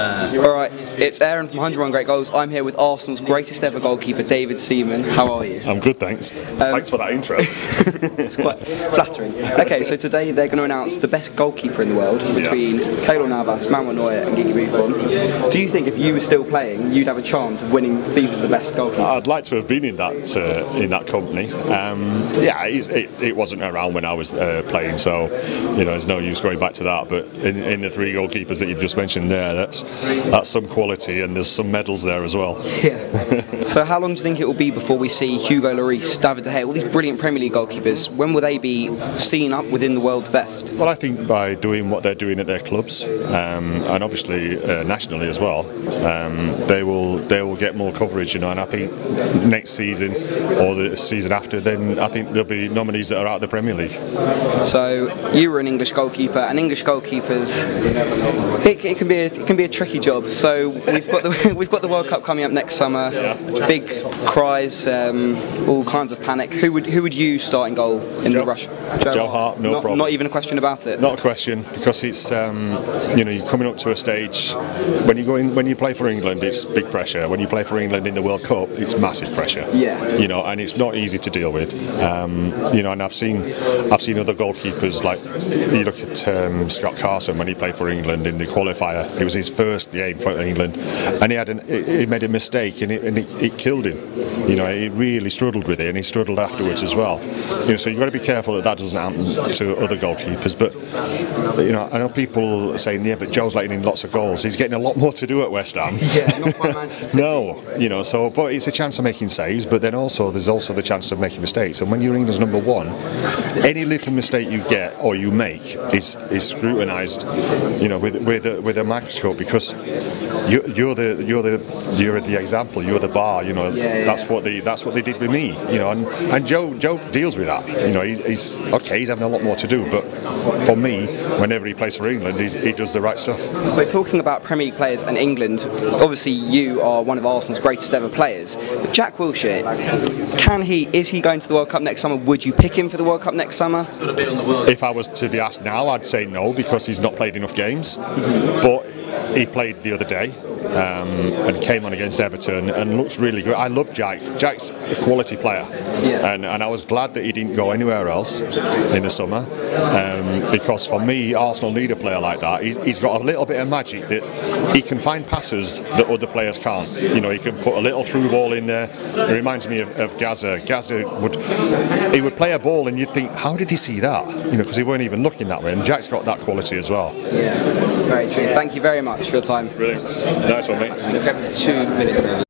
Alright, it's Aaron from 101 Great Goals. I'm here with Arsenal's greatest ever goalkeeper, David Seaman. How are you? I'm good, thanks. Thanks for that intro. It's quite flattering. Okay, so today they're going to announce the best goalkeeper in the world between Keylor Navas, Manuel Neuer and Gigi Buffon. Do you think if you were still playing, you'd have a chance of winning FIFA's the best goalkeeper? I'd like to have been in that company. Yeah, it wasn't around when I was playing, so there's no use going back to that. But in the three goalkeepers that you've just mentioned there, that's some quality, and there's some medals there as well. Yeah. So how long do you think it will be before we see Hugo Lloris, David De Gea, all these brilliant Premier League goalkeepers? When will they be seen up within the world's best? Well, I think by doing what they're doing at their clubs, and obviously nationally as well, they will get more coverage, and I think next season or the season after, then I think there'll be nominees that are out of the Premier League. So you were an English goalkeeper, and English goalkeepers, it can be a tricky job. So we've got the World Cup coming up next summer. Big cries, all kinds of panic. Who would you start in goal in the rush? Joe Hart, no problem. Not even a question about it. Not a question, because it's you're coming up to a stage when you play for England, it's big pressure. When you play for England in the World Cup, it's massive pressure. Yeah. And it's not easy to deal with. And I've seen other goalkeepers, like you look at Scott Carson when he played for England in the qualifier. It was his first game for England, and he made a mistake, and it killed him. He really struggled with it, and he struggled afterwards as well. So you've got to be careful that doesn't happen to other goalkeepers. But I know people are saying, yeah, but Joe's letting in lots of goals. He's getting a lot more to do at West Ham. Yeah, not by Manchester City. No, but it's a chance of making saves. But then there's also the chance of making mistakes. And when you're England's number one, any little mistake you get or you make is scrutinised, with a microscope, because you're the example, you're the bar. That's what they did with me. And Joe deals with that. He's okay. He's having a lot more to do, but for me, whenever he plays for England, he does the right stuff. So talking about Premier League players and England, obviously you are one of Arsenal's greatest ever players. But Jack Wilshere, is he going to the World Cup next summer? Would you pick him for the World Cup next summer? If I was to be asked now, I'd say no, because he's not played enough games. But he played the other day and came on against Everton and looks really good. I love Jack. Jack's a quality player, and I was glad that he didn't go anywhere else in the summer, because for me, Arsenal need a player like that. He's got a little bit of magic that he can find passes that other players can't. He can put a little through ball in there. It reminds me of Gaza. Gaza would play a ball and you'd think, how did he see that? Because he weren't even looking that way. And Jack's got that quality as well. Yeah, it's very true. Thank you very much for your time. Brilliant. Nice one, mate. 2 minutes.